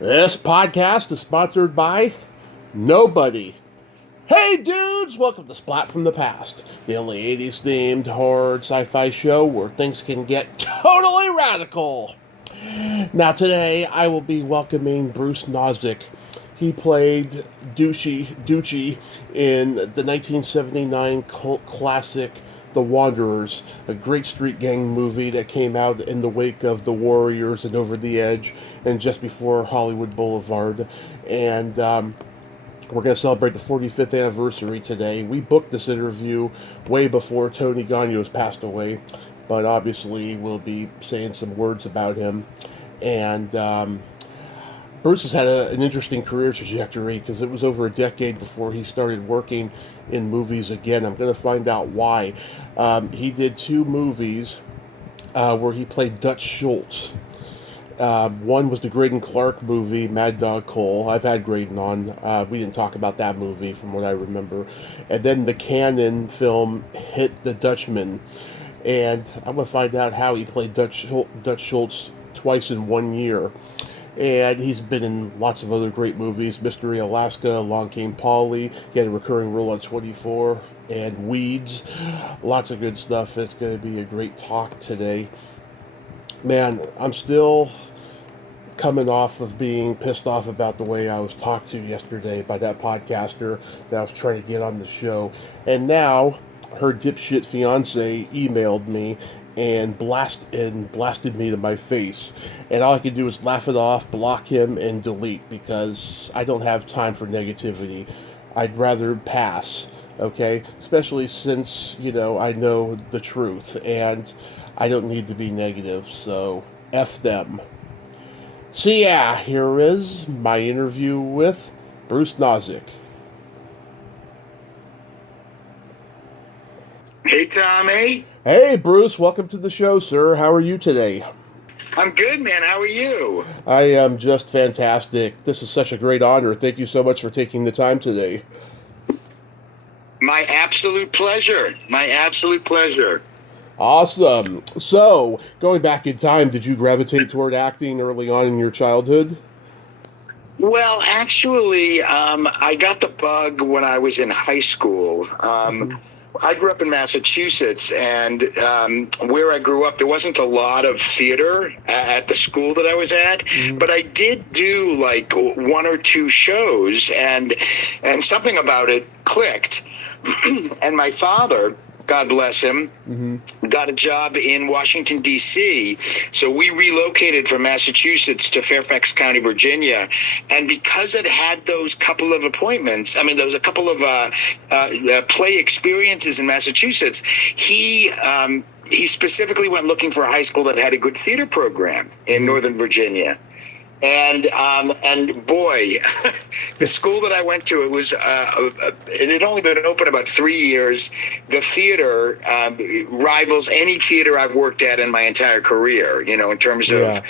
This podcast is sponsored by nobody. Hey dudes, welcome to Splat from the Past, the only 80s themed horror sci-fi show where things can get totally radical. Now today I will be welcoming Bruce Nozick. He played Ducci in the 1979 cult classic The Wanderers, a great street gang movie that came out in the wake of The Warriors and Over the Edge and just before Hollywood Boulevard. And we're going to celebrate the 45th anniversary today. We booked this interview way before Tony Gagnos passed away, but obviously we'll be saying some words about him. And Bruce has had an interesting career trajectory because it was over a decade before he started working in movies again. I'm going to find out why. He did two movies where he played Dutch Schultz. One was the Graydon Clark movie, Mad Dog Coll. I've had Graydon on. We didn't talk about that movie from what I remember. And then the Cannon film hit the Dutchman. And I'm going to find out how he played Dutch Schultz twice in 1 year. And he's been in lots of other great movies. Mystery Alaska, Along Came Polly. He had a recurring role on 24 and Weeds. Lots of good stuff. It's going to be a great talk today. Man, I'm still coming off of being pissed off about the way I was talked to yesterday by that podcaster that I was trying to get on the show. And now her dipshit fiance emailed me and blasted me to my face. And all I can do is laugh it off, block him, and delete because I don't have time for negativity. I'd rather pass, okay? Especially since, I know the truth and I don't need to be negative, so F them. So yeah, here is my interview with Bruce Nozick. Hey, Tommy. Hey, Bruce. Welcome to the show, sir. How are you today? I'm good, man. How are you? I am just fantastic. This is such a great honor. Thank you so much for taking the time today. My absolute pleasure. My absolute pleasure. Awesome. So, going back in time, did you gravitate toward acting early on in your childhood? Well, actually, I got the bug when I was in high school. I grew up in Massachusetts, and where I grew up, there wasn't a lot of theater at the school that I was at, but I did do like one or two shows, and something about it clicked. And my father, God bless him, got a job in Washington, D.C., so we relocated from Massachusetts to Fairfax County, Virginia, and because it had those couple of appointments, there was a couple of play experiences in Massachusetts, he specifically went looking for a high school that had a good theater program in Northern Virginia. And boy, the school that I went to, it was it had only been open about 3 years. The theater rivals any theater I've worked at in my entire career, in terms of,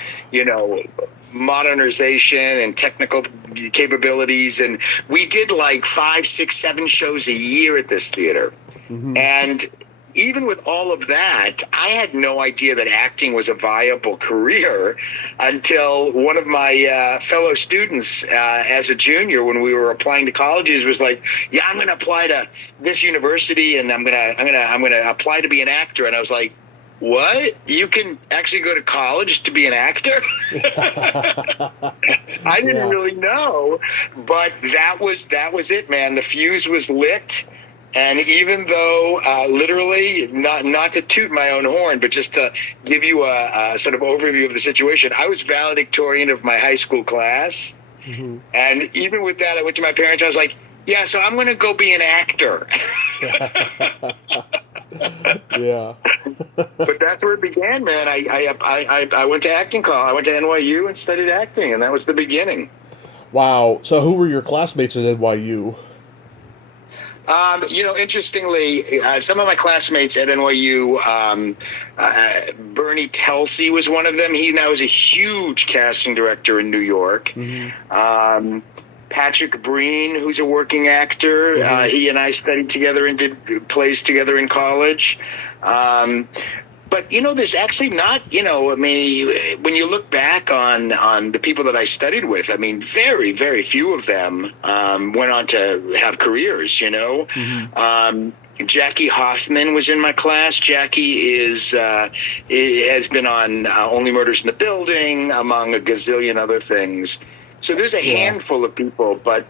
modernization and technical capabilities. And we did like 5, 6, 7 shows a year at this theater. And even with all of that, I had no idea that acting was a viable career until one of my fellow students as a junior, when we were applying to colleges, was like, "Yeah, I'm going to apply to this university, and I'm going to apply to be an actor." And I was like, "What? You can actually go to college to be an actor?" I didn't really know, but that was it, man. The fuse was lit. And even though, literally, not to toot my own horn, but just to give you a sort of overview of the situation, I was valedictorian of my high school class. And even with that, I went to my parents. I was like, "Yeah, so I'm going to go be an actor." Yeah. But that's where it began, man. I went to acting college. I went to NYU and studied acting, and that was the beginning. Wow. So who were your classmates at NYU? Interestingly, some of my classmates at NYU, Bernie Telsey was one of them. He now is a huge casting director in New York. Patrick Breen, who's a working actor, he and I studied together and did plays together in college. But, there's actually not, I mean, when you look back on the people that I studied with, I mean, very, very few of them went on to have careers, Jackie Hoffman was in my class. Jackie has been on Only Murders in the Building, among a gazillion other things. So there's a handful of people, but,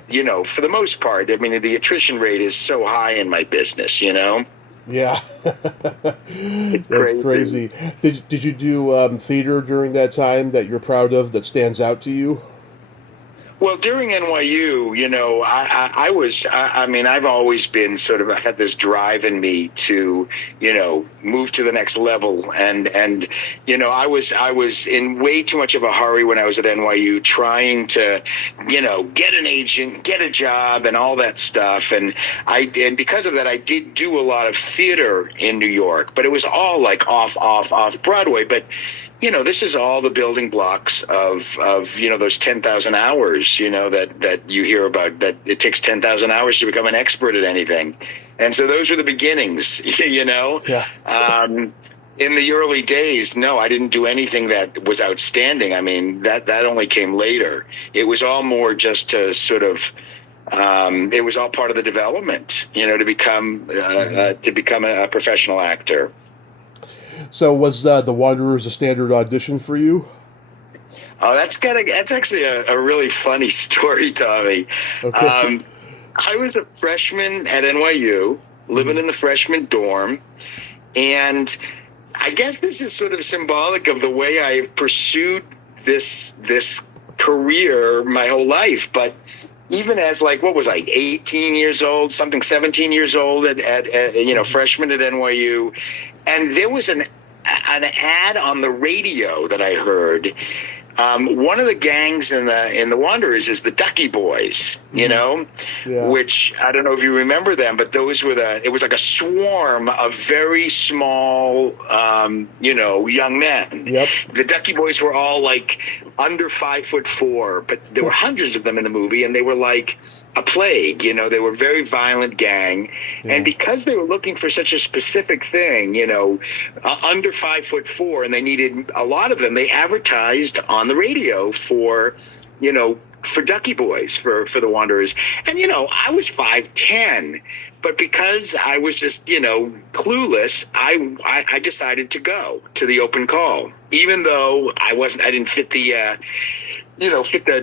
for the most part, I mean, the attrition rate is so high in my business, Yeah. It's That's crazy. Did you do theater during that time that you're proud of, that stands out to you? Well, during NYU, I mean, I've always been I had this drive in me to, move to the next level. And I was in way too much of a hurry when I was at NYU trying to, get an agent, get a job and all that stuff. And because of that, I did do a lot of theater in New York, but it was all like off Broadway. But this is all the building blocks of those 10,000 hours, that you hear about, that it takes 10,000 hours to become an expert at anything. And so those were the beginnings, Yeah. In the early days, no, I didn't do anything that was outstanding. I mean, that only came later. It was all more just to it was all part of the development, to become a professional actor. So was The Wanderers a standard audition for you? Oh, that's actually a really funny story, Tommy. Okay. I was a freshman at NYU, living in the freshman dorm, and I guess this is sort of symbolic of the way I've pursued this career my whole life. But even as what was I, 18 years old, 17 years old at freshman at NYU, and there was an ad on the radio that I heard. One of the gangs in the Wanderers is the Ducky Boys, which I don't know if you remember them, but those were it was like a swarm of very small, young men. Yep. The Ducky Boys were all like under 5'4", but there were hundreds of them in the movie, and they were like a plague. They were a very violent gang. Yeah. And because they were looking for such a specific thing, under 5'4", and they needed a lot of them, they advertised on the radio for Ducky Boys, for the Wanderers. And, I was 5'10", but because I was just, clueless, I decided to go to the open call, even though I didn't fit the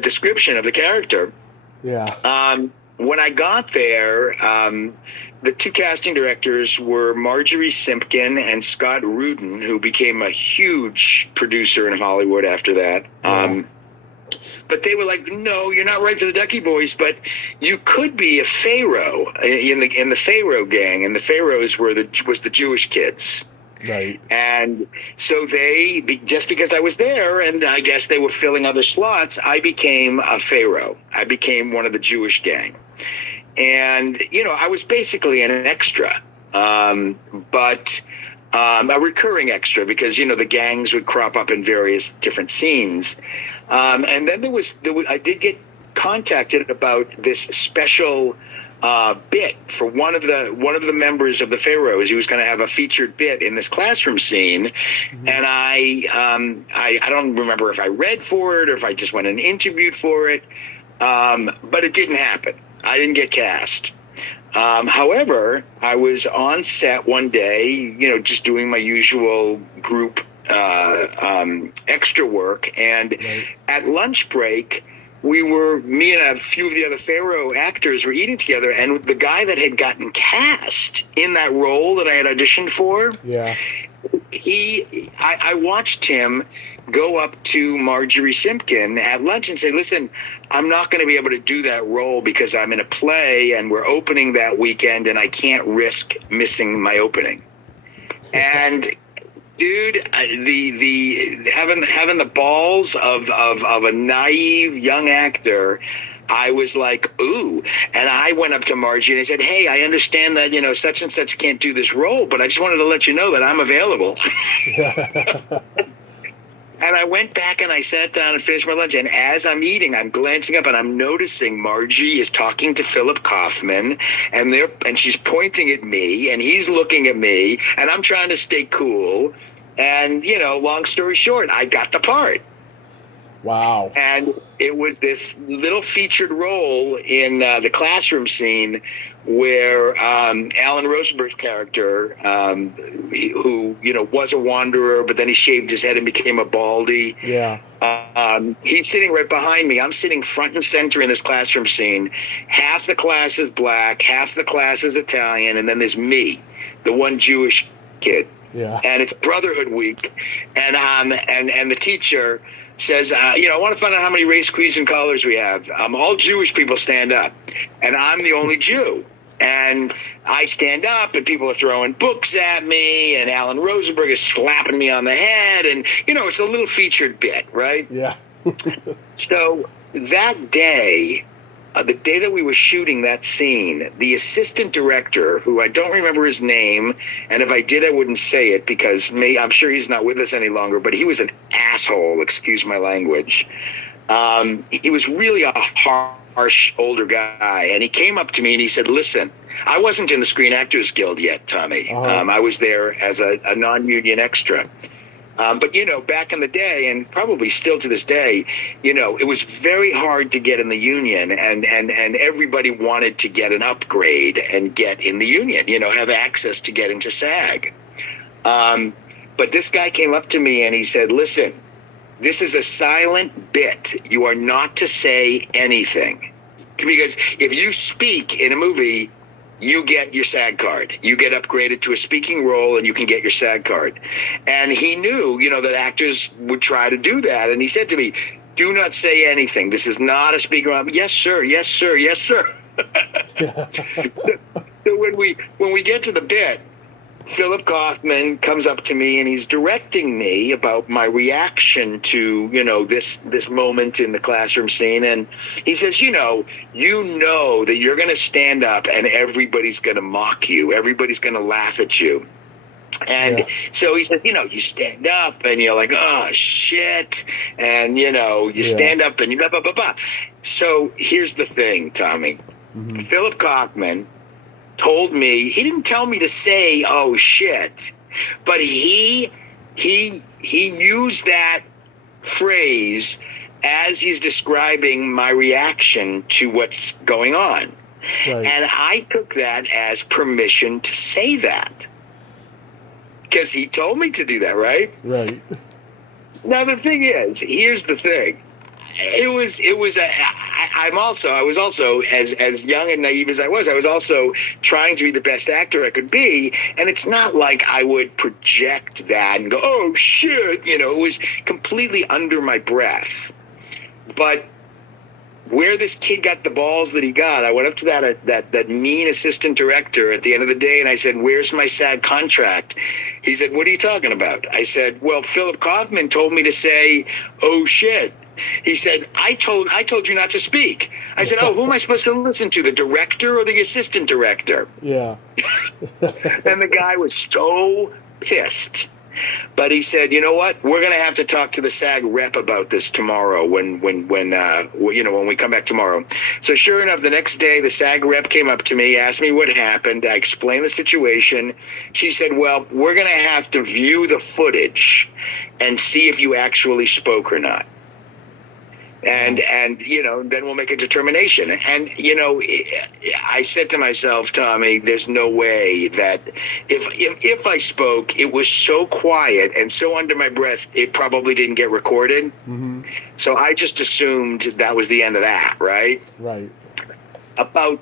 description of the character. Yeah. When I got there, the two casting directors were Marjorie Simpkin and Scott Rudin, who became a huge producer in Hollywood after that. Yeah. But they were like, "No, you're not right for the Ducky Boys, but you could be a Pharaoh in the Pharaoh gang." And the Pharaohs was the Jewish kids. Right. And so just because I was there, and I guess they were filling other slots, I became a Pharaoh. I became one of the Jewish gang. And, I was basically an extra, but a recurring extra, because, the gangs would crop up in various different scenes. And then I did get contacted about this special bit for one of the members of the Pharaohs. He was going to have a featured bit in this classroom scene, and I don't remember if I read for it or if I just went and interviewed for it, but it didn't happen. I didn't get cast. However, I was on set one day, just doing my usual group extra work, and at lunch break, me and a few of the other Pharaoh actors were eating together, and the guy that had gotten cast in that role that I had auditioned for, I watched him go up to Marjorie Simpkin at lunch and say, "Listen, I'm not going to be able to do that role because I'm in a play and we're opening that weekend, and I can't risk missing my opening." And dude, the having the balls of a naive young actor, I was like, ooh. And I went up to Margie and I said, "Hey, I understand that, such and such can't do this role, but I just wanted to let you know that I'm available." And I went back and I sat down and finished my lunch. And as I'm eating, I'm glancing up and I'm noticing Margie is talking to Philip Kaufman, and she's pointing at me, and he's looking at me, and I'm trying to stay cool. And, long story short, I got the part. Wow. And it was this little featured role in the classroom scene where Alan Rosenberg's character, who, was a wanderer, but then he shaved his head and became a baldy. Yeah. He's sitting right behind me. I'm sitting front and center in this classroom scene. Half the class is black, half the class is Italian, and then there's me, the one Jewish kid. Yeah. And it's Brotherhood Week, and the teacher says, I want to find out how many race, creeds, and colors we have. All Jewish people stand up, and I'm the only Jew. And I stand up, and people are throwing books at me, and Alan Rosenberg is slapping me on the head, and, it's a little featured bit, right? Yeah. So that day, the day that we were shooting that scene, the assistant director, who I don't remember his name, and if I did, I wouldn't say it because I'm sure he's not with us any longer, but he was an asshole, excuse my language. He was really a harsh older guy, and he came up to me and he said, listen, I wasn't in the Screen Actors Guild yet, Tommy. I was there as a non-union extra. But, back in the day, and probably still to this day, it was very hard to get in the union, and everybody wanted to get an upgrade and get in the union, have access to getting to SAG. But this guy came up to me and he said, listen, this is a silent bit. You are not to say anything. Because if you speak in a movie, you get your SAG card. You get upgraded to a speaking role and you can get your SAG card. And he knew, that actors would try to do that. And he said to me, do not say anything. This is not a speaking role. Yes, sir. Yes, sir. Yes, sir. So when we get to the bit, Philip Kaufman comes up to me and he's directing me about my reaction to, this moment in the classroom scene. And he says, you know that you're going to stand up and everybody's going to mock you. Everybody's going to laugh at you. And so he said, you stand up and you're like, oh, shit. And, you stand up and you blah, blah, blah, blah. So here's the thing, Tommy. Mm-hmm. Philip Kaufman told me, he didn't tell me to say, oh, shit. But he used that phrase as he's describing my reaction to what's going on. Right. And I took that as permission to say that. Because he told me to do that, right? Right. Now the thing is, here's the thing. I was also as young and naive as I was also trying to be the best actor I could be. And it's not like I would project that and go, oh shit, it was completely under my breath. But where this kid got the balls that he got, I went up to that mean assistant director at the end of the day and I said, where's my SAG contract? He said, what are you talking about? I said, well, Philip Kaufman told me to say, oh shit. He said, I told you not to speak. I said, oh, who am I supposed to listen to, the director or the assistant director? Yeah. And the guy was so pissed. But he said, you know what? We're going to have to talk to the SAG rep about this tomorrow when we come back tomorrow. So sure enough, the next day, the SAG rep came up to me, asked me what happened. I explained the situation. She said, well, we're going to have to view the footage and see if you actually spoke or not. And then we'll make a determination. And, I said to myself, Tommy, there's no way that if I spoke, it was so quiet and so under my breath, it probably didn't get recorded. Mm-hmm. So I just assumed that was the end of that, right? Right. About,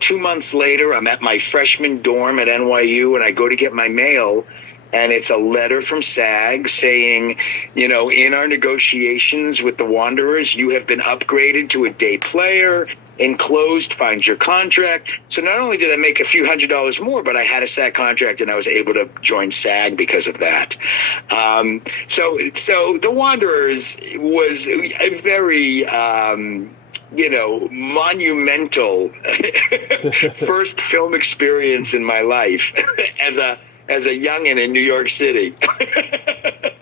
2 months later, I'm at my freshman dorm at NYU and I go to get my mail. And it's a letter from SAG saying, in our negotiations with the Wanderers, you have been upgraded to a day player. Enclosed, find your contract. So not only did I make a few $100s more, but I had a SAG contract and I was able to join SAG because of that. So the Wanderers was a very, monumental first film experience in my life as a as a youngin in New York City.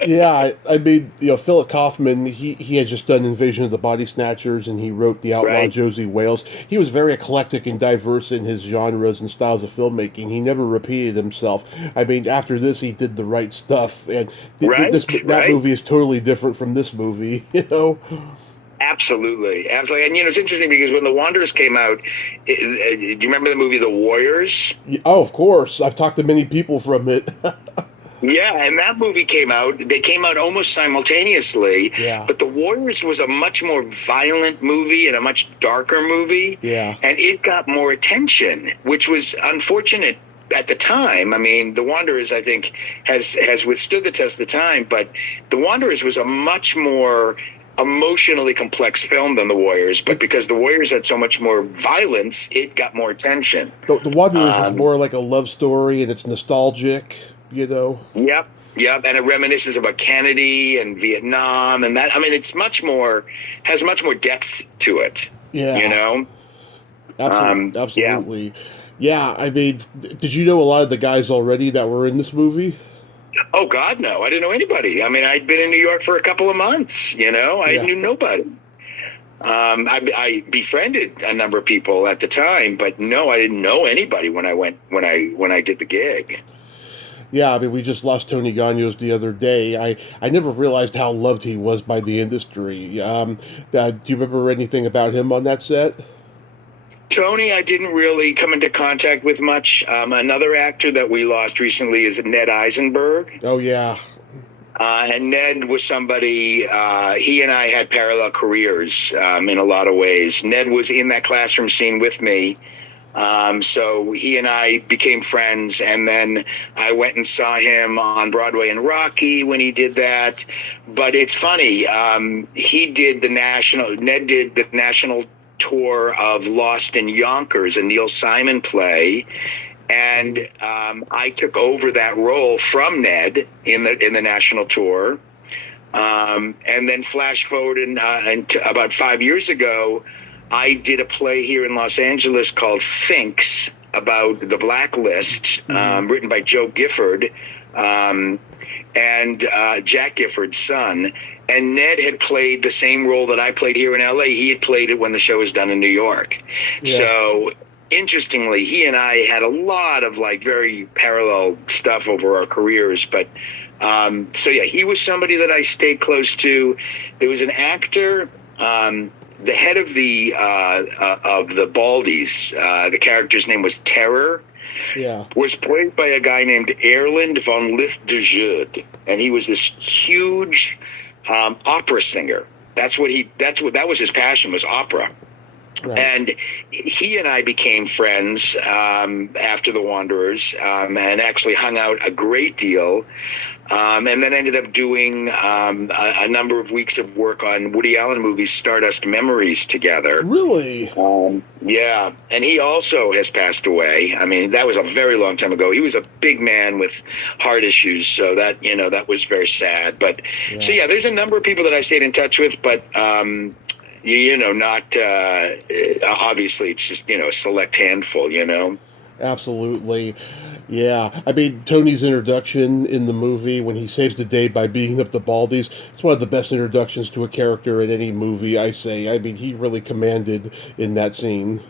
Yeah, I mean, Philip Kaufman, he had just done Invasion of the Body Snatchers, and he wrote The Outlaw Right. Josie Wales. He was very eclectic and diverse in his genres and styles of filmmaking. He never repeated himself. I mean, after this, he did The Right Stuff, and Right. that Right. movie is totally different from this movie, you know? Absolutely, absolutely. And it's interesting because when The Wanderers came out, do you remember the movie The Warriors? Oh, of course. I've talked to many people from it. Yeah, and that movie came out. They came out almost simultaneously. Yeah. But The Warriors was a much more violent movie and a much darker movie. Yeah. And it got more attention, which was unfortunate at the time. I mean, The Wanderers, I think, has withstood the test of time. But The Wanderers was a much more emotionally complex film than The Warriors. But because The Warriors had so much more violence, it got more attention. The Wanderers is more like a love story, and it's nostalgic, you know? Yep. Yep. And it reminisces about Kennedy and Vietnam and that. I mean, it's has much more depth to it. Yeah. You know? Absolutely. Yeah, I mean, did you know a lot of the guys already that were in this movie? Oh, God, no. I didn't know anybody. I mean, I'd been in New York for a couple of months, I knew nobody. I befriended a number of people at the time, but no, I didn't know anybody when I did the gig. Yeah, I mean, we just lost Tony Gagnos the other day. I never realized how loved he was by the industry. Do you remember anything about him on that set? Tony, I didn't really come into contact with much. Another actor that we lost recently is Ned Eisenberg. Oh, yeah. And Ned was somebody, he and I had parallel careers in a lot of ways. Ned was in that classroom scene with me. So he and I became friends, and then I went and saw him on Broadway in Rocky when he did that. But it's funny, Ned did the national tour of Lost in Yonkers, a Neil Simon play. And I took over that role from Ned in the national tour. And then flash forward about 5 years ago, I did a play here in Los Angeles called Finks about the Blacklist, written by Joe Gifford and Jack Gifford's son. And Ned had played the same role that I played here in LA. He had played it when the show was done in New York. Yeah. So interestingly, he and I had a lot of very parallel stuff over our careers. But so yeah, he was somebody that I stayed close to. There was an actor, the head of the Baldies, the character's name was Terror. Yeah. Was played by a guy named Erland von Lift-de-Jud, and he was this huge opera singer. That was his passion, was opera. Right. And he and I became friends after The Wanderers, and actually hung out a great deal. And then ended up doing a number of weeks of work on Woody Allen movies, Stardust Memories, together. Really? Yeah. And he also has passed away. I mean, that was a very long time ago. He was a big man with heart issues, so that was very sad. But so yeah, there's a number of people that I stayed in touch with, but not obviously it's just a select handful. Absolutely. Yeah, I mean, Tony's introduction in the movie when he saves the day by beating up the Baldies, it's one of the best introductions to a character in any movie, I say. I mean, he really commanded in that scene.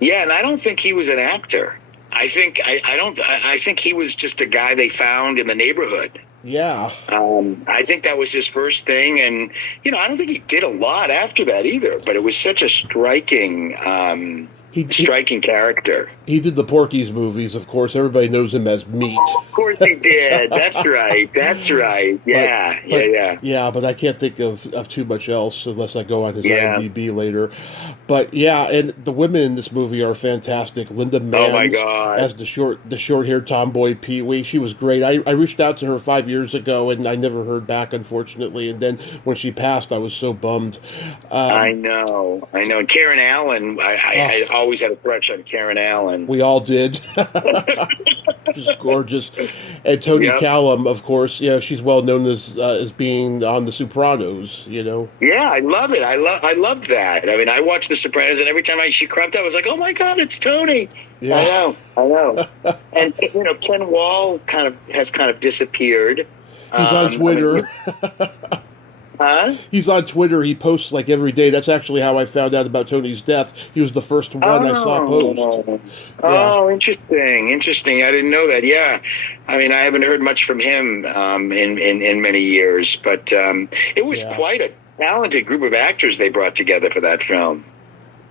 Yeah, and I don't think he was an actor. I think he was just a guy they found in the neighborhood. Yeah. I think that was his first thing, and I don't think he did a lot after that either, but it was such a striking character. He did the Porky's movies, of course. Everybody knows him as Meat. Of course he did. That's right. Yeah. Yeah, but I can't think of too much else unless I go on his IMDb later. But yeah, and the women in this movie are fantastic. Linda Manns as the short-haired tomboy Pee-wee. She was great. I reached out to her 5 years ago, and I never heard back, unfortunately. And then when she passed, I was so bummed. I know. And Karen Allen, I always had a crush on Karen Allen. We all did. She's gorgeous. And Tony Yep. Callum, of course, she's well known as being on The Sopranos, Yeah, I love it. I love that. I mean, I watched The Sopranos, and every time she crept up, I was like, "Oh my God, it's Tony!" Yeah. I know. And Ken Wall has kind of disappeared. He's on Twitter. Huh? He's on Twitter. He posts like every day. That's actually how I found out about Tony's death. He was the first one I saw post. Oh, interesting. I didn't know that. Yeah, I mean, I haven't heard much from him in many years, but it was quite a talented group of actors they brought together for that film.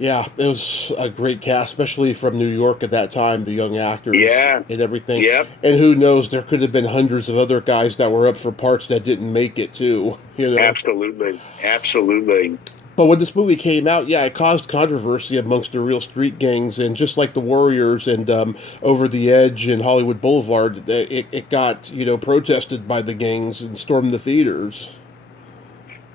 Yeah, it was a great cast, especially from New York at that time, the young actors and everything. Yep. And who knows, there could have been hundreds of other guys that were up for parts that didn't make it, too. Absolutely. But when this movie came out, it caused controversy amongst the real street gangs, and just like the Warriors and Over the Edge and Hollywood Boulevard, it got, protested by the gangs and stormed the theaters.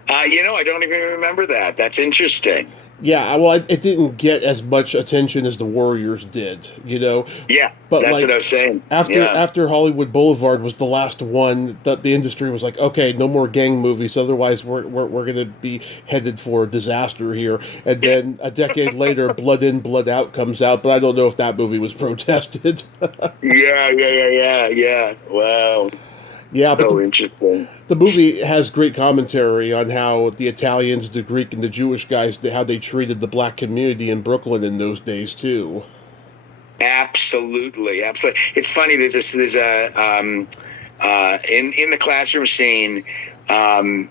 I don't even remember that. That's interesting. Yeah, well, it didn't get as much attention as the Warriors did, Yeah, but that's what I was saying. After Hollywood Boulevard was the last one, the industry was like, okay, no more gang movies, otherwise we're going to be headed for a disaster here. And then a decade later, Blood In, Blood Out comes out, but I don't know if that movie was protested. Yeah. Wow. Yeah, but interesting. The movie has great commentary on how the Italians, the Greek, and the Jewish guys, how they treated the black community in Brooklyn in those days too. Absolutely. It's funny. There's a in the classroom scene. That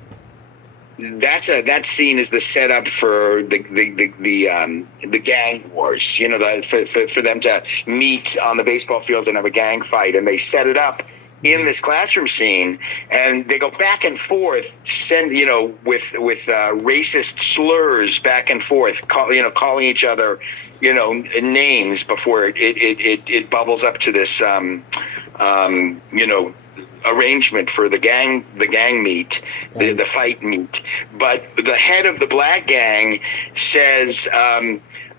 scene is the setup for the gang wars. For them to meet on the baseball field and have a gang fight, and they set it up in this classroom scene, and they go back and forth, with racist slurs back and forth, calling each other, names before it bubbles up to this, arrangement for the gang meet, the fight meet. But the head of the black gang says,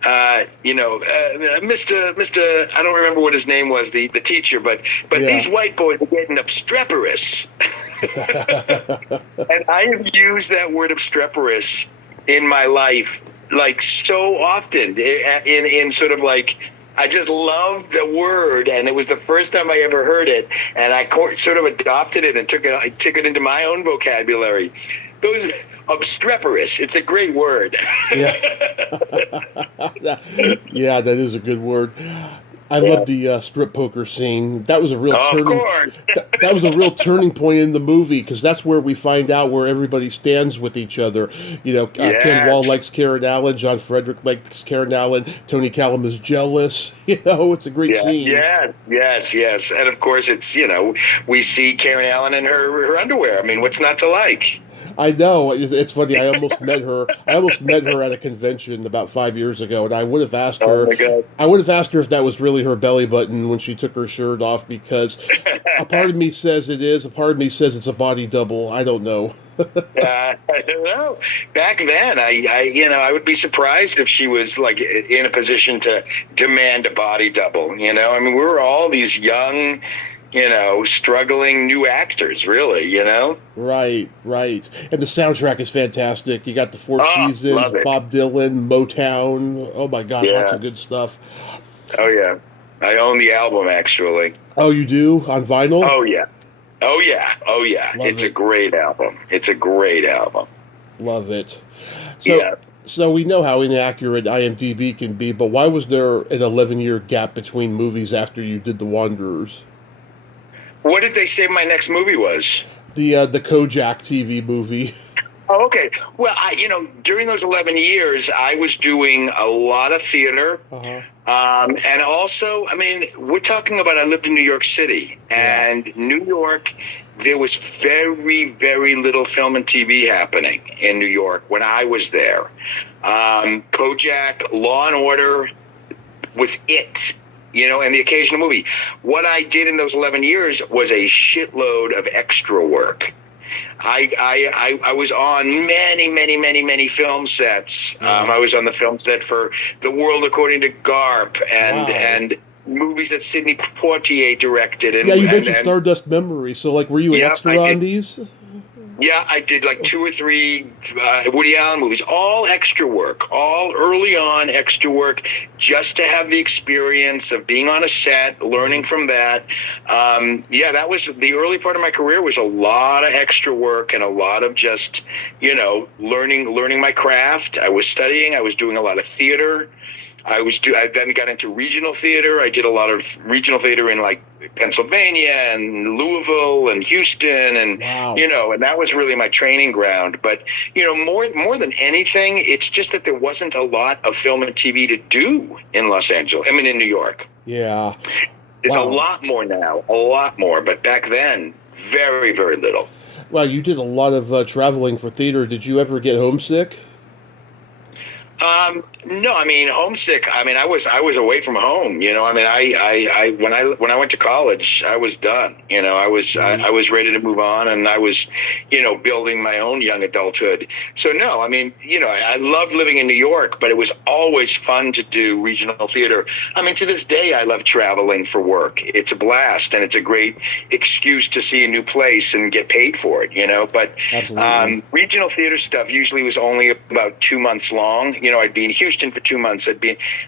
Mr. I don't remember what his name was, the teacher, but these white boys are getting obstreperous. And I have used that word obstreperous in my life, like so often, in sort of like, I just love the word, and it was the first time I ever heard it, and I sort of adopted it and took it into my own vocabulary. Those obstreperous, it's a great word. Yeah, that is a good word. I love the strip poker scene. That was a real that was a real turning point in the movie, because that's where we find out where everybody stands with each other. Ken Wall likes Karen Allen, John Frederick likes Karen Allen, Tony Callum is jealous. It's a great scene. Yes. And of course, it's, we see Karen Allen in her underwear. I mean, what's not to like? I know. It's funny. I almost met her at a convention about 5 years ago, and I would have asked her. Oh my God. I would have asked her if that was really her belly button when she took her shirt off, because a part of me says it is, a part of me says it's a body double. I don't know. I don't know. Back then, I would be surprised if she was like in a position to demand a body double. I mean, we were all these young, struggling new actors, really, Right. And the soundtrack is fantastic. You got the Four Seasons, Bob Dylan, Motown. Oh my God, lots of good stuff. Oh yeah. I own the album, actually. Oh, you do? On vinyl? Oh yeah. It's a great album. Love it. So we know how inaccurate IMDb can be, but why was there an 11-year gap between movies after you did The Wanderers? What did they say my next movie was? The Kovac TV movie. Oh, okay. Well, during those 11 years, I was doing a lot of theater. And also, I mean, we're talking about, I lived in New York City, and New York, there was very, very little film and TV happening in New York when I was there. Kovac, Law and Order was it. And the occasional movie. What I did in those 11 years was a shitload of extra work. I was on many film sets. I was on the film set for The World According to Garp and movies that Sidney Poitier directed. And, you mentioned Stardust Memories. So, like, were you an extra on these? Yeah, I did like 2 or 3 Woody Allen movies, all extra work, all early on extra work, just to have the experience of being on a set, learning from that. That was the early part of my career. Was a lot of extra work and a lot of just, learning my craft. I was studying. I was doing a lot of theater. I then got into regional theater. I did a lot of regional theater in like Pennsylvania and Louisville and Houston, and and that was really my training ground. But more than anything, it's just that there wasn't a lot of film and TV to do in Los Angeles. I mean, in New York. Yeah, there's a lot more now, a lot more. But back then, very, very little. Wow, you did a lot of traveling for theater. Did you ever get homesick? No, I mean, homesick. I mean, I was away from home, I mean, I when I went to college, I was done, I was ready to move on, and I was, building my own young adulthood. So no, I mean, I loved living in New York, but it was always fun to do regional theater. I mean, to this day, I love traveling for work. It's a blast, and it's a great excuse to see a new place and get paid for it, but, regional theater stuff usually was only about 2 months long. I'd be in Houston for 2 months.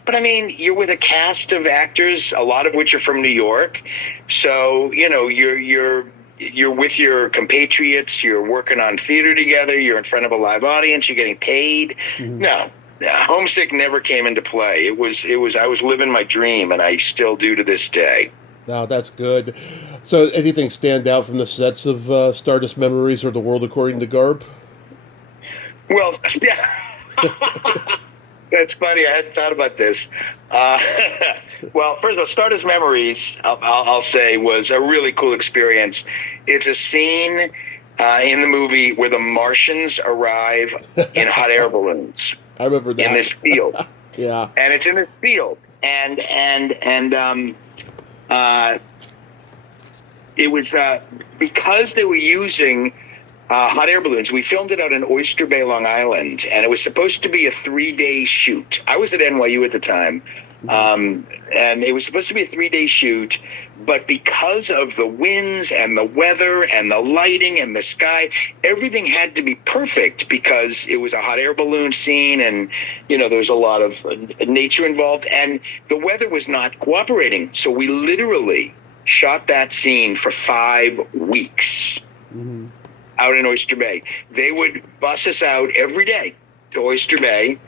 But I mean, you're with a cast of actors, a lot of which are from New York. So, you're with your compatriots, you're working on theater together, you're in front of a live audience, you're getting paid. Mm-hmm. No, homesick never came into play. It was, I was living my dream, and I still do to this day. No, that's good. So anything stand out from the sets of Stardust Memories or The World According to Garp? Well, yeah. That's funny. I hadn't thought about this. Well, first of all, Stardust Memories, I'll say, was a really cool experience. It's a scene in the movie where the Martians arrive in hot air balloons. I remember that. In this field. Yeah. And it's in this field. And it was because they were using hot air balloons. We filmed it out in Oyster Bay, Long Island, and it was supposed to be a 3-day shoot. I was at NYU at the time, and it was supposed to be a 3-day shoot, but because of the winds and the weather and the lighting and the sky, everything had to be perfect because it was a hot air balloon scene, and there was a lot of nature involved, and the weather was not cooperating. So we literally shot that scene for 5 weeks. Mm-hmm. Out in Oyster Bay. They would bus us out every day to Oyster Bay,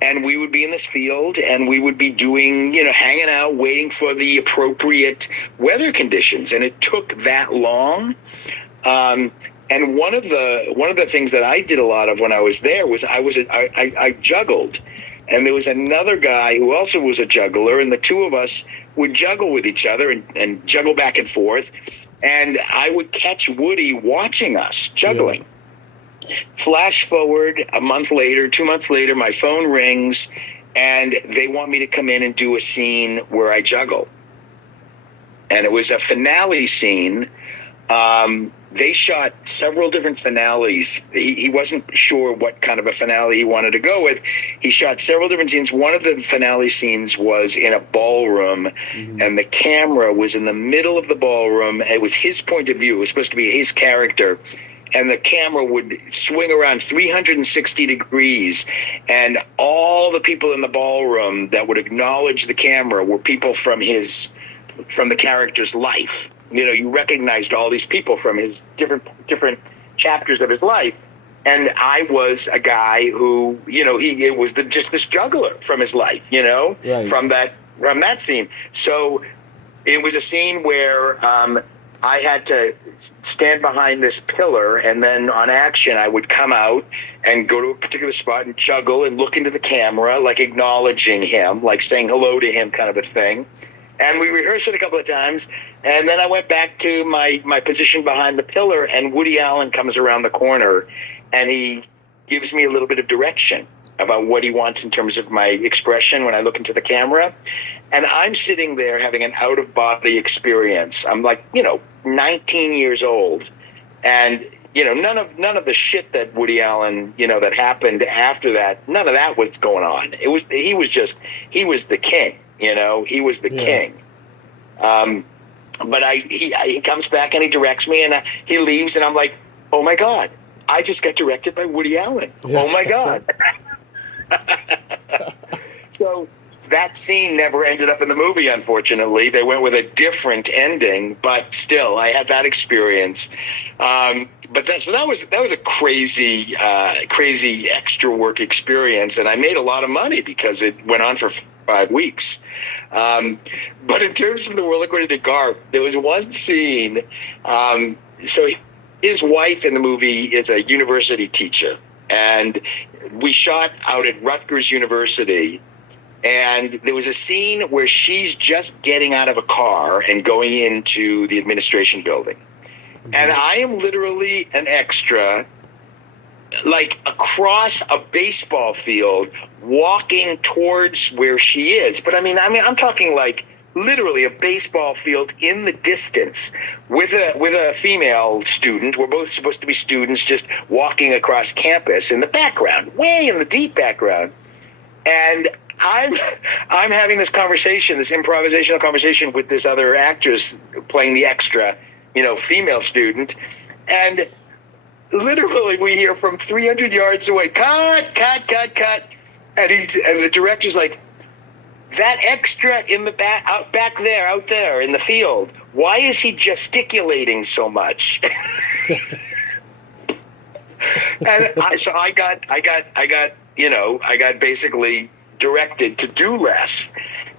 and we would be in this field, and we would be doing, hanging out, waiting for the appropriate weather conditions. And it took that long. And one of the things that I did a lot of when I was there was I juggled. And there was another guy who also was a juggler, and the two of us would juggle with each other and juggle back and forth. And I would catch Woody watching us juggling. Yeah. Flash forward a month later, 2 months later, my phone rings, and they want me to come in and do a scene where I juggle. And it was a finale scene. They shot several different finales. He wasn't sure what kind of a finale he wanted to go with. He shot several different scenes. One of the finale scenes was in a ballroom, and the camera was in the middle of the ballroom. It was his point of view. It was supposed to be his character. And the camera would swing around 360 degrees, and all the people in the ballroom that would acknowledge the camera were people from the character's life. You recognized all these people from his different chapters of his life. And I was a guy who, it was just this juggler from his life, right. from that scene. So it was a scene where I had to stand behind this pillar, and then on action, I would come out and go to a particular spot and juggle and look into the camera, like acknowledging him, like saying hello to him, kind of a thing. And we rehearsed it a couple of times, and then I went back to my position behind the pillar, and Woody Allen comes around the corner, and he gives me a little bit of direction about what he wants in terms of my expression when I look into the camera. And I'm sitting there having an out-of-body experience. I'm like, 19 years old, and none of the shit that Woody Allen, that happened after that, none of that was going on. He was the king, he was the king. But he comes back and he directs me, and he leaves, and I'm like, oh my God, I just got directed by Woody Allen. Yeah. Oh my God. So that scene never ended up in the movie, unfortunately. They went with a different ending, but still, I had that experience. But that was a crazy extra work experience, and I made a lot of money because it went on for 5 weeks. But in terms of The World According to Garp, there was one scene. So his wife in the movie is a university teacher, and we shot out at Rutgers University. And there was a scene where she's just getting out of a car and going into the administration building. Mm-hmm. And I am literally an extra, like across a baseball field, walking towards where she is. But I mean, I'm talking like literally a baseball field in the distance with a female student. We're both supposed to be students just walking across campus in the background, way in the deep background. And I'm having this conversation, this improvisational conversation with this other actress playing the extra, female student. And literally we hear from 300 yards away, cut, cut, cut, cut. And the director's like, that extra in the back, out there in the field, why is he gesticulating so much? And I got basically directed to do less.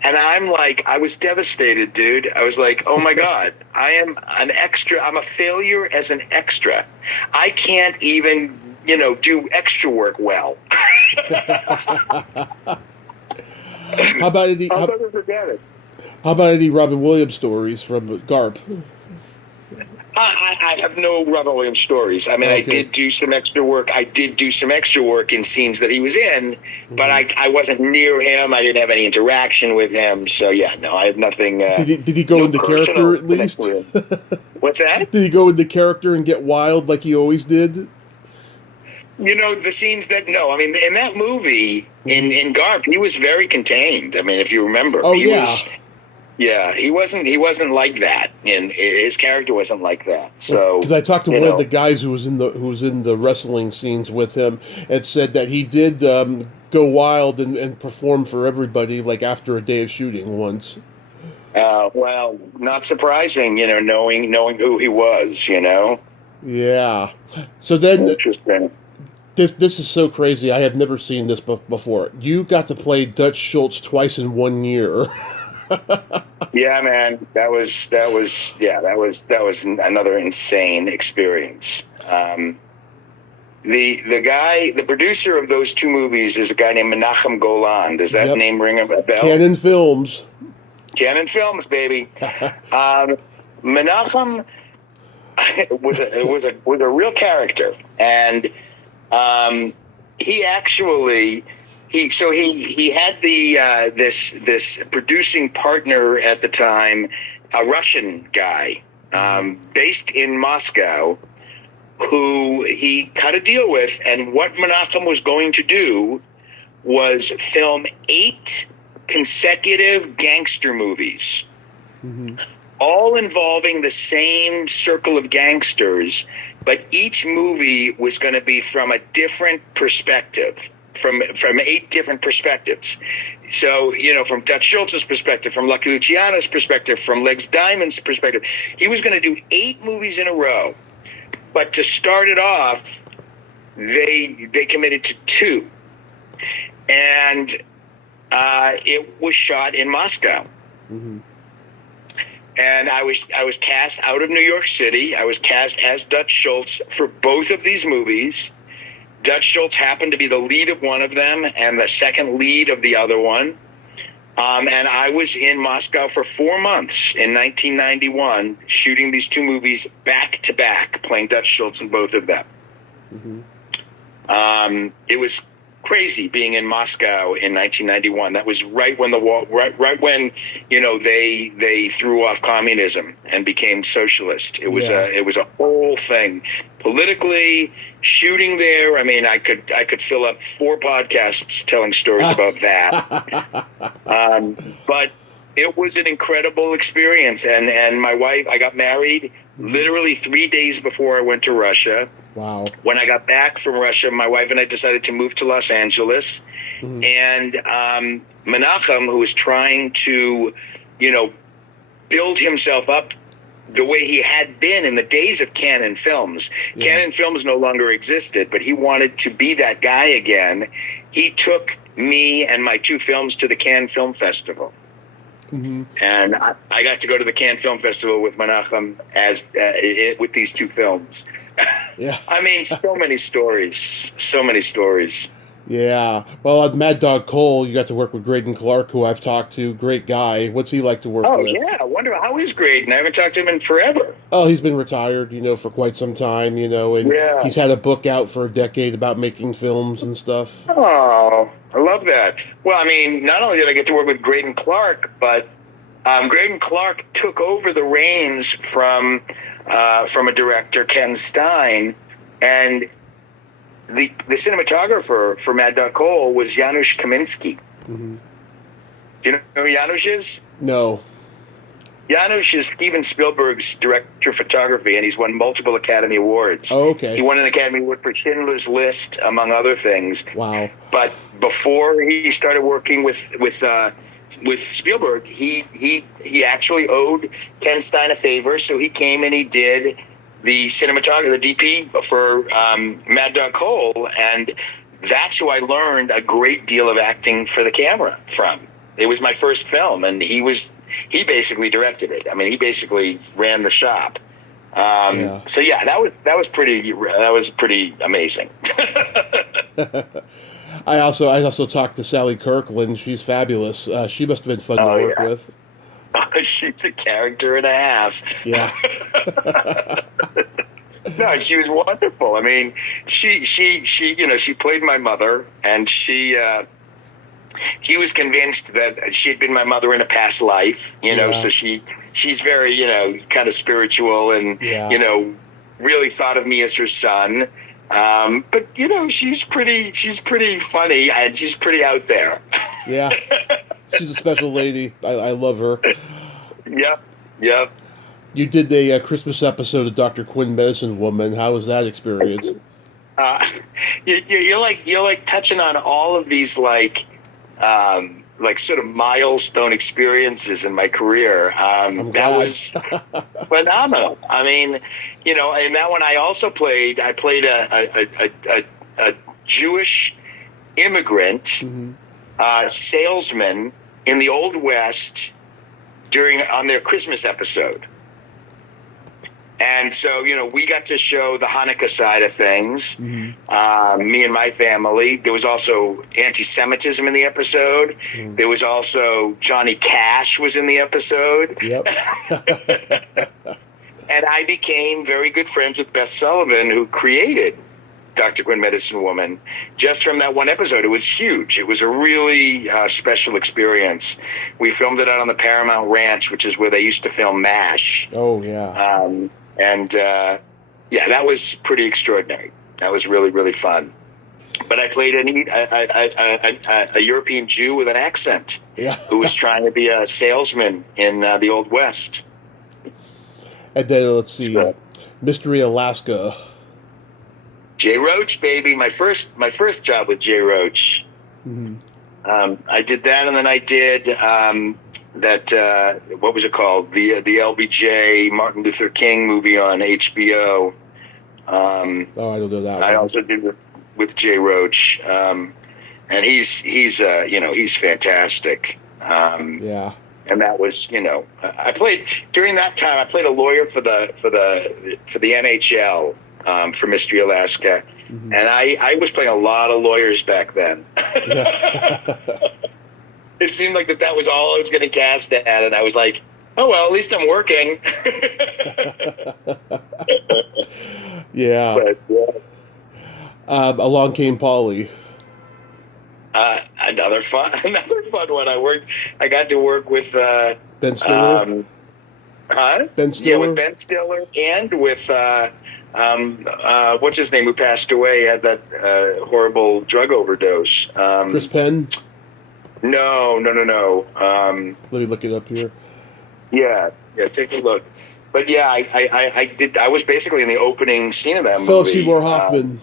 And I was devastated, dude. I was like, oh my God, I am an extra. I'm a failure as an extra. I can't even, do extra work well. How about any Robin Williams stories from Garp? I have no Robin Williams stories. I mean, okay. I did do some extra work. In scenes that he was in, but I wasn't near him. I didn't have any interaction with him. So, yeah, no, I have nothing. Did he go into character at least? What's that? Did he go into character and get wild like he always did? The scenes in that movie, in Garp, he was very contained. I mean, if you remember. Oh, yeah. He wasn't like that, and his character wasn't like that. So, because I talked to one of the guys who was in the wrestling scenes with him, and said that he did go wild and perform for everybody, like after a day of shooting once. Well, not surprising, knowing who he was, Yeah. So then, interesting. This is so crazy. I have never seen this before. You got to play Dutch Schultz twice in 1 year. Yeah, man, that was another insane experience. The producer of those two movies is a guy named Menachem Golan. Does that name ring a bell? Cannon Films, baby. Menachem was a real character, and he actually. He had this producing partner at the time, a Russian guy based in Moscow, who he cut a deal with, and what Menachem was going to do was film 8 consecutive gangster movies, all involving the same circle of gangsters, but each movie was going to be from a different perspective. From 8 different perspectives. So, from Dutch Schultz's perspective, from Lucky Luciano's perspective, from Legs Diamond's perspective. He was going to do 8 movies in a row. But to start it off, they committed to 2. And it was shot in Moscow. Mm-hmm. And I was cast out of New York City. I was cast as Dutch Schultz for both of these movies. Dutch Schultz happened to be the lead of one of them and the second lead of the other one. And I was in Moscow for 4 months in 1991, shooting these 2 movies back to back, playing Dutch Schultz in both of them. Mm-hmm. It was crazy being in Moscow in 1991. That was right when the wall, right when they threw off communism and became socialist. It was a whole thing politically. Shooting there, I mean, I could fill up 4 podcasts telling stories about that. But it was an incredible experience, and my wife, I got married literally 3 days before I went to Russia. Wow. When I got back from Russia, my wife and I decided to move to Los Angeles. Mm-hmm. And Menachem, who was trying to, build himself up the way he had been in the days of Cannon Films. Yeah. Cannon Films no longer existed, but he wanted to be that guy again. He took me and my 2 films to the Cannes Film Festival. Mm-hmm. And I got to go to the Cannes Film Festival with Menachem with these 2 films. Yeah. I mean, so many stories. Yeah. Well, at Mad Dog Coll, you got to work with Graydon Clark, who I've talked to. Great guy. What's he like to work with? Oh, yeah. I wonder, how is Graydon? I haven't talked to him in forever. Oh, he's been retired, for quite some time, and he's had a book out for a decade about making films and stuff. Oh, I love that. Well, I mean, not only did I get to work with Graydon Clark, but Graydon Clark took over the reins from a director, Ken Stein, and the cinematographer for Mad Dog Coll was Janusz Kaminski. Mm-hmm. Do you know who Janusz is? No. Janusz is Steven Spielberg's director of photography, and he's won multiple Academy Awards. Oh, okay. He won an Academy Award for Schindler's List, among other things. Wow. But before he started working with Spielberg, he actually owed Ken Stein a favor, so he came and he did the cinematography, the DP for Mad Dog Coll, and that's who I learned a great deal of acting for the camera from. It was my first film, and he basically directed it. I mean, he basically ran the shop. So yeah, that was pretty amazing. I also talked to Sally Kirkland. She's fabulous. She must have been fun to work with. She's a character and a half. Yeah. No, she was wonderful. I mean, she played my mother, and she was convinced that she had been my mother in a past life. So she's very kind of spiritual, and really thought of me as her son. But she's pretty funny, and she's pretty out there. Yeah. She's a special lady. I love her. Yep. You did a Christmas episode of Dr. Quinn, Medicine Woman. How was that experience? You're like touching on all of these like sort of milestone experiences in my career. That was phenomenal. I mean, in that one I played a Jewish immigrant salesman in the Old West on their Christmas episode. And so, we got to show the Hanukkah side of things, me and my family. There was also anti-Semitism in the episode. Mm. There was also Johnny Cash was in the episode. Yep. And I became very good friends with Beth Sullivan, who created Dr. Quinn, Medicine Woman, just from that one episode. It was huge. It was a really special experience. We filmed it out on the Paramount Ranch, which is where they used to film MASH. Oh, yeah. That was pretty extraordinary. That was really, really fun. But I played a European Jew with an accent who was trying to be a salesman in the Old West. And then, let's see, Mystery Alaska. Jay Roach, baby, my first job with Jay Roach. Mm-hmm. I did that, and then I did what was it called? The LBJ Martin Luther King movie on HBO. I don't know that one. I also did with Jay Roach, and he's fantastic. And that was, I played during that time. I played a lawyer for the NHL. For Mystery Alaska, and I was playing a lot of lawyers back then. It seemed like that was all I was getting cast at, and I was like, oh well, at least I'm working. Yeah. But, Along Came Polly. Another fun one. I got to work with Ben Stiller. Ben Stiller. Yeah, with Ben Stiller and with what's his name who passed away, had that horrible drug overdose. Chris Penn. No. Let me look it up here. Yeah, take a look. But yeah, I did. I was basically in the opening scene of that movie. Philip Seymour Hoffman.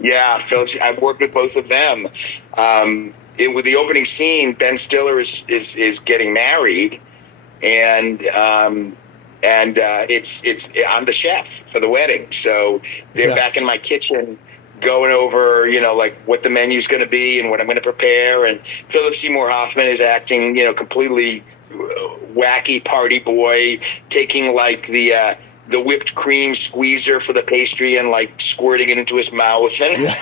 Yeah, I've worked with both of them. With the opening scene, Ben Stiller is getting married, and it's I'm the chef for the wedding. So they're back in my kitchen going over, like what the menu's going to be and what I'm going to prepare. And Philip Seymour Hoffman is acting, completely wacky party boy, taking like the whipped cream squeezer for the pastry and like squirting it into his mouth and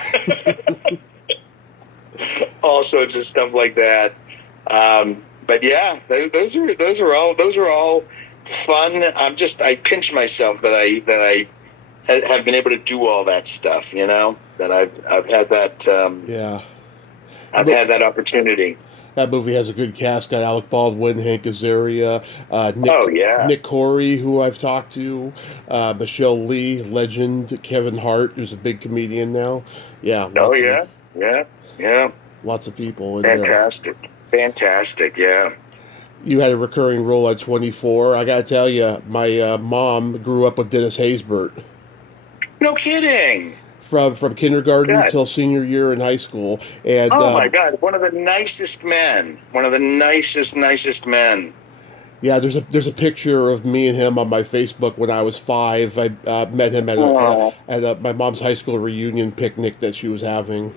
all sorts of stuff like that. But yeah, those are all fun. I pinch myself that I have been able to do all that stuff, that I've had that, had that opportunity. That movie has a good cast. Got Alec Baldwin, Hank Azaria, Nick Corey, who I've talked to, Michelle Lee, legend, Kevin Hart, who's a big comedian now. Yeah. Yeah. Lots of people. Fantastic. Yeah. You had a recurring role at 24. I got to tell you, my mom grew up with Dennis Haysbert. No kidding. From kindergarten till senior year in high school, and my God, one of the nicest men. Yeah, there's a picture of me and him on my Facebook when I was 5. I met him at my mom's high school reunion picnic that she was having.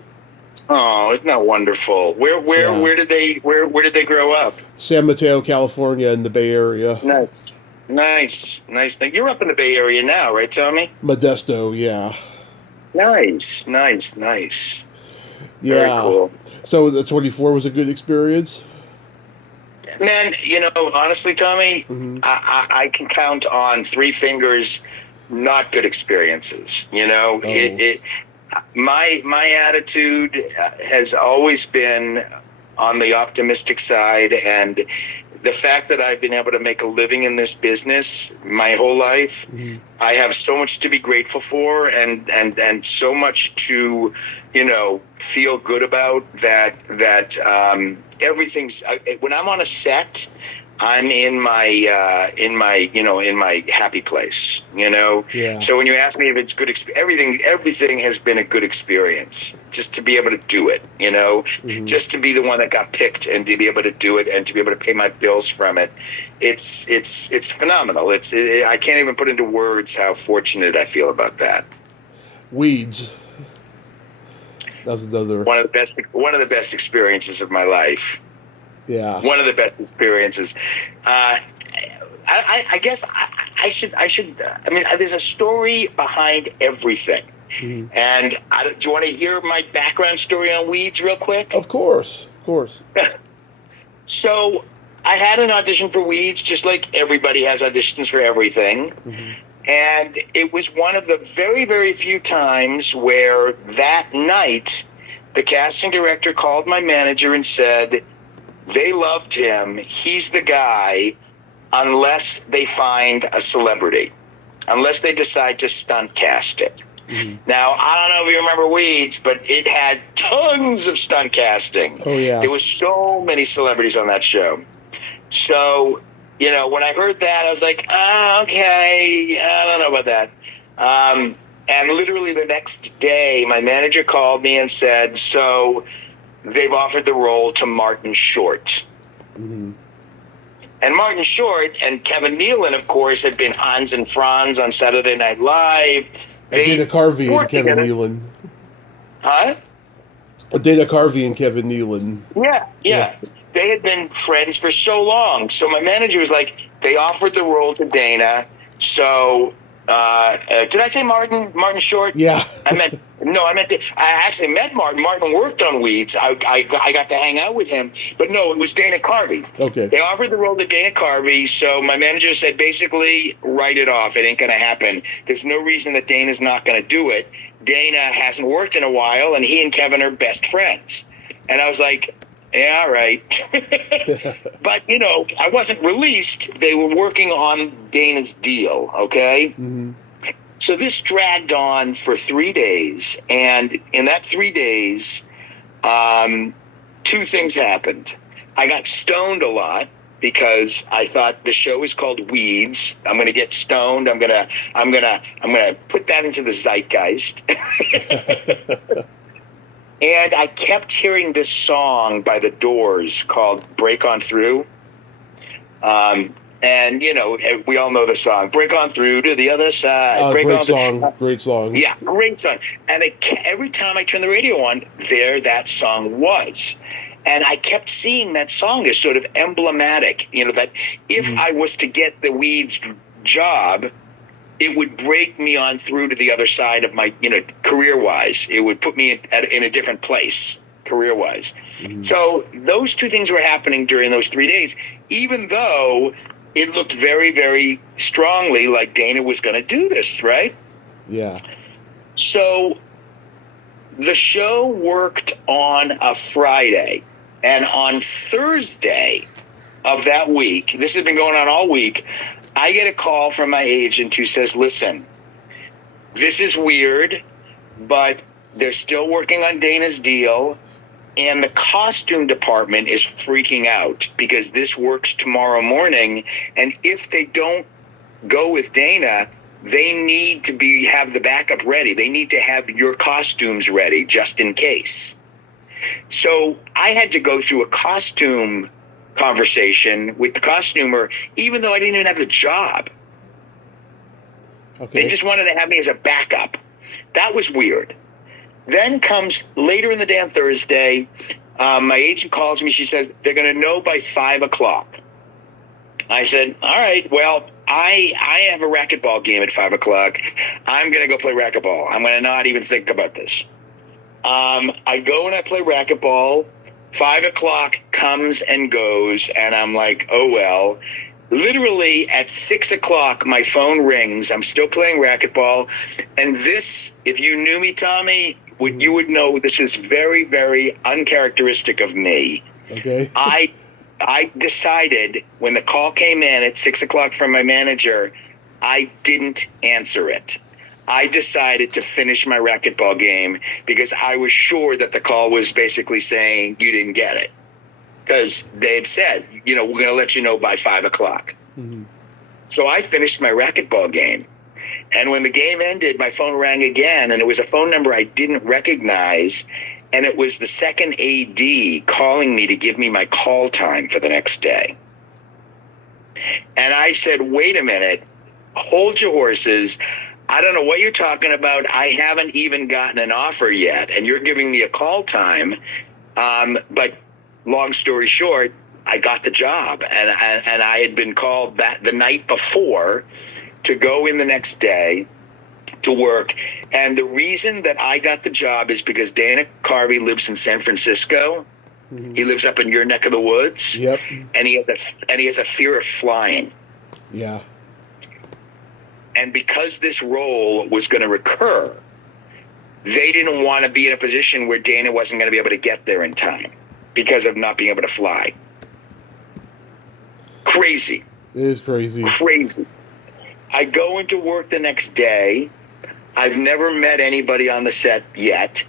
Oh, isn't that wonderful? Where did they grow up? San Mateo, California, in the Bay Area. Nice. You're up in the Bay Area now, right, Tommy? Modesto, yeah. Nice. Yeah. Very cool. So the 24 was a good experience? Man, honestly, Tommy, I can count on 3 fingers not good experiences. My attitude has always been on the optimistic side, and the fact that I've been able to make a living in this business my whole life, I have so much to be grateful for, and so much to, feel good about that everything's, when I'm on a set, I'm in my happy place, Yeah. So when you ask me if it's good, everything has been a good experience. Just to be able to do it, just to be the one that got picked and to be able to do it and to be able to pay my bills from it, it's phenomenal. I can't even put into words how fortunate I feel about that. Weeds. That's another one of the best experiences of my life. Yeah. One of the best experiences. I guess I should. I mean, there's a story behind everything. And do you want to hear my background story on Weeds real quick? Of course. So I had an audition for Weeds, just like everybody has auditions for everything. And it was one of the very, very few times where that night the casting director called my manager and said, they loved him. He's the guy, unless they find a celebrity, unless they decide to stunt cast it. Now, I don't know if you remember Weeds, but it had tons of stunt casting. Oh, yeah. There was so many celebrities on that show. So, when I heard that, I was like, okay, I don't know about that. And literally the next day, my manager called me and said, so they've offered the role to Martin Short. And Martin Short and Kevin Nealon, of course, had been Hans and Franz on Saturday Night Live. Dana Carvey and Kevin Nealon. Huh? Dana Carvey and Kevin Nealon. Yeah. They had been friends for so long. So my manager was like, they offered the role to Dana. So, did I say Martin Short? Yeah. I actually met Martin. Martin worked on Weeds. I got to hang out with him. But no, it was Dana Carvey. Okay. They offered the role to Dana Carvey, so my manager said, basically, write it off. It ain't going to happen. There's no reason that Dana's not going to do it. Dana hasn't worked in a while, and he and Kevin are best friends. And I was like, yeah, all right. But, I wasn't released. They were working on Dana's deal, okay? Mm-hmm. So this dragged on for 3 days. And in that 3 days, two things happened. I got stoned a lot because I thought the show is called Weeds. I'm going to get stoned. I'm going to put that into the zeitgeist. And I kept hearing this song by The Doors called Break On Through. And, we all know the song, Break On Through to the Other Side. Great song. Great song. Yeah, great song. And every time I turned the radio on, there that song was. And I kept seeing that song as sort of emblematic, that if I was to get the Weeds job, it would break me on through to the other side of my, career-wise. It would put me in a different place, career-wise. Mm-hmm. So those two things were happening during those 3 days, even though it looked very, very strongly like Dana was going to do this, right? Yeah. So the show worked on a Friday, and on Thursday of that week, this has been going on all week, I get a call from my agent who says, listen, this is weird, but they're still working on Dana's deal, and the costume department is freaking out because this works tomorrow morning, and if they don't go with Dana, they need to have the backup ready. They need to have your costumes ready just in case. So I had to go through a costume conversation with the costumer, even though I didn't even have the job. Okay. They just wanted to have me as a backup. That was weird. Then comes later in the day on Thursday, my agent calls me. She says, they're going to know by 5 o'clock. I said, all right, well, I have a racquetball game at 5 o'clock. I'm going to go play racquetball. I'm going to not even think about this. I go and I play racquetball. 5 o'clock comes and goes, and I'm like, oh, well. Literally at 6 o'clock, my phone rings. I'm still playing racquetball. And this, if you knew me, Tommy, you would know this is very, very uncharacteristic of me. Okay. I decided when the call came in at 6 o'clock from my manager, I didn't answer it. I decided to finish my racquetball game because I was sure that the call was basically saying you didn't get it. Because they had said, we're going to let you know by 5 o'clock. Mm-hmm. So I finished my racquetball game. And when the game ended, my phone rang again, and it was a phone number I didn't recognize. And it was the second AD calling me to give me my call time for the next day. And I said, wait a minute, hold your horses. I don't know what you're talking about. I haven't even gotten an offer yet, and you're giving me a call time. But long story short, I got the job, and I had been called that the night before to go in the next day to work. And the reason that I got the job is because Dana Carvey lives in San Francisco. Mm-hmm. He lives up in your neck of the woods. Yep. And he has a fear of flying. Yeah. And because this role was going to recur, they didn't want to be in a position where Dana wasn't going to be able to get there in time because of not being able to fly. Crazy. It is crazy. Crazy. I go into work the next day. I've never met anybody on the set yet.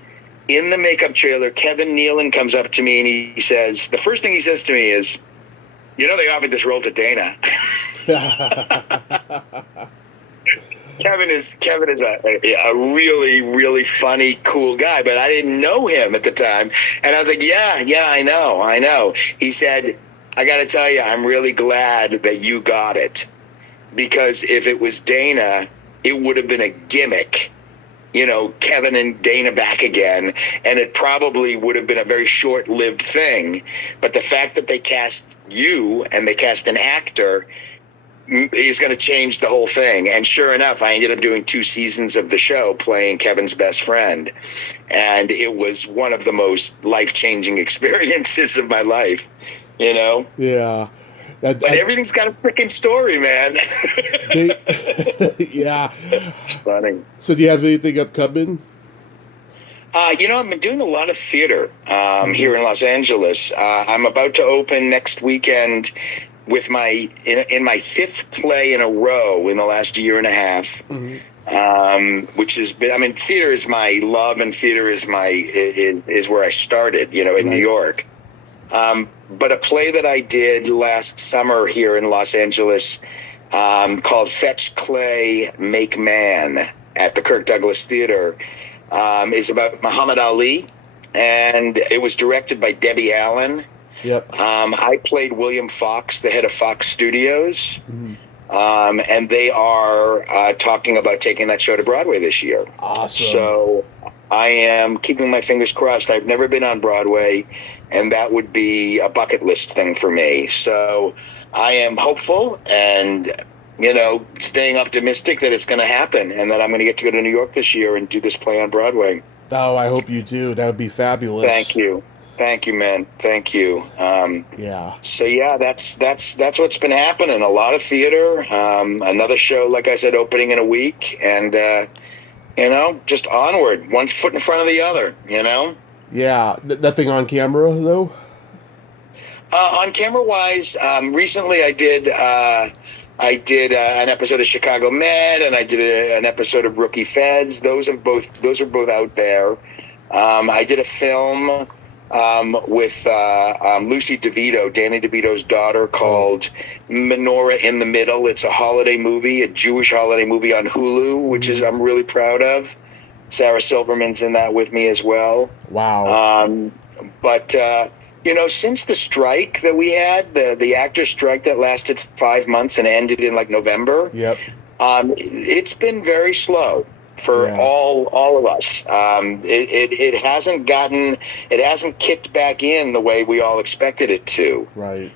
In the makeup trailer, Kevin Nealon comes up to me and he says, the first thing he says to me is, they offered this role to Dana. Kevin is a really, really funny, cool guy, but I didn't know him at the time. And I was like, yeah, I know. He said, I got to tell you, I'm really glad that you got it. Because if it was Dana, it would have been a gimmick, Kevin and Dana back again, and it probably would have been a very short-lived thing. But the fact that they cast you and they cast an actor is going to change the whole thing. And sure enough, I ended up doing 2 seasons of the show playing Kevin's best friend. And it was one of the most life-changing experiences of my life, Yeah. But everything's got a freaking story, man. Yeah. It's funny. So do you have anything upcoming? I've been doing a lot of theater here in Los Angeles. I'm about to open next weekend with in my fifth play in a row in the last year and a half. Which has been, I mean, theater is my love, and theater is is where I started, in New York. But a play that I did last summer here in Los Angeles, called Fetch Clay, Make Man at the Kirk Douglas Theater, is about Muhammad Ali, and it was directed by Debbie Allen. Yep. I played William Fox, the head of Fox Studios. And they are talking about taking that show to Broadway this year. Awesome. So I am keeping my fingers crossed. I've never been on Broadway, and that would be a bucket list thing for me. So I am hopeful and, staying optimistic that it's going to happen and that I'm going to get to go to New York this year and do this play on Broadway. Oh, I hope you do. That would be fabulous. Thank you. Thank you, man. Thank you. Yeah. So yeah, that's what's been happening. A lot of theater. Another show, like I said, opening in a week, and just onward, one foot in front of the other. Yeah. Nothing on camera though. On camera wise, recently I did an episode of Chicago Med, and I did an episode of Rookie Feds. Those are both out there. I did a film with Lucy DeVito, Danny DeVito's daughter, called Menorah in the Middle. It's a holiday movie, a Jewish holiday movie on Hulu, which I'm really proud of. Sarah Silverman's in that with me as well. Wow. But since the strike that we had, the actor strike that lasted 5 months and ended in like November, Yep. It's been very slow for all of us. It hasn't kicked back in the way we all expected it to. Right.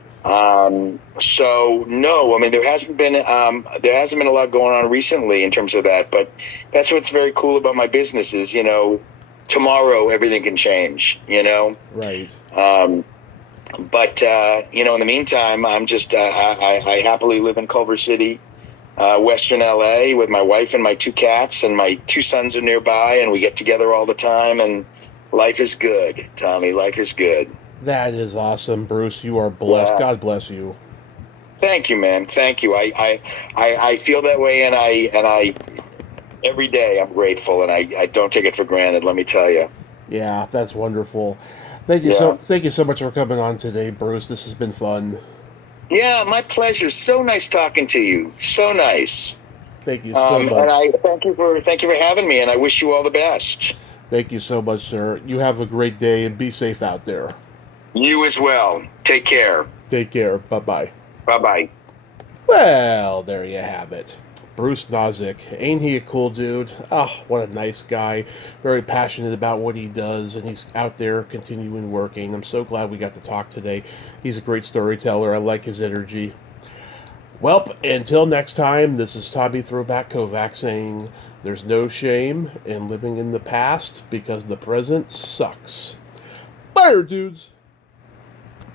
So no, I mean, there hasn't been a lot going on recently in terms of that, but that's what's very cool about my business is, tomorrow everything can change, Right. But in the meantime, I'm just, I happily live in Culver City, Western LA, with my wife and my 2 cats, and my 2 sons are nearby, and we get together all the time, and life is good, Tommy. Life is good. That is awesome, Bruce. You are blessed. Yeah. God bless you. Thank you, man. Thank you. I feel that way, and I every day I'm grateful, and I don't take it for granted, let me tell you. Yeah, that's wonderful. Thank you so much for coming on today, Bruce. This has been fun. Yeah, my pleasure. So nice talking to you. So nice. Thank you so much. And I thank you for having me, and I wish you all the best. Thank you so much, sir. You have a great day and be safe out there. You as well. Take care. Take care. Bye-bye. Bye-bye. Well, there you have it. Bruce Nozick. Ain't he a cool dude? Oh, what a nice guy. Very passionate about what he does, and he's out there continuing working. I'm so glad we got to talk today. He's a great storyteller. I like his energy. Well, until next time, this is Tommy Throwback Kovac saying there's no shame in living in the past because the present sucks. Bye, dudes.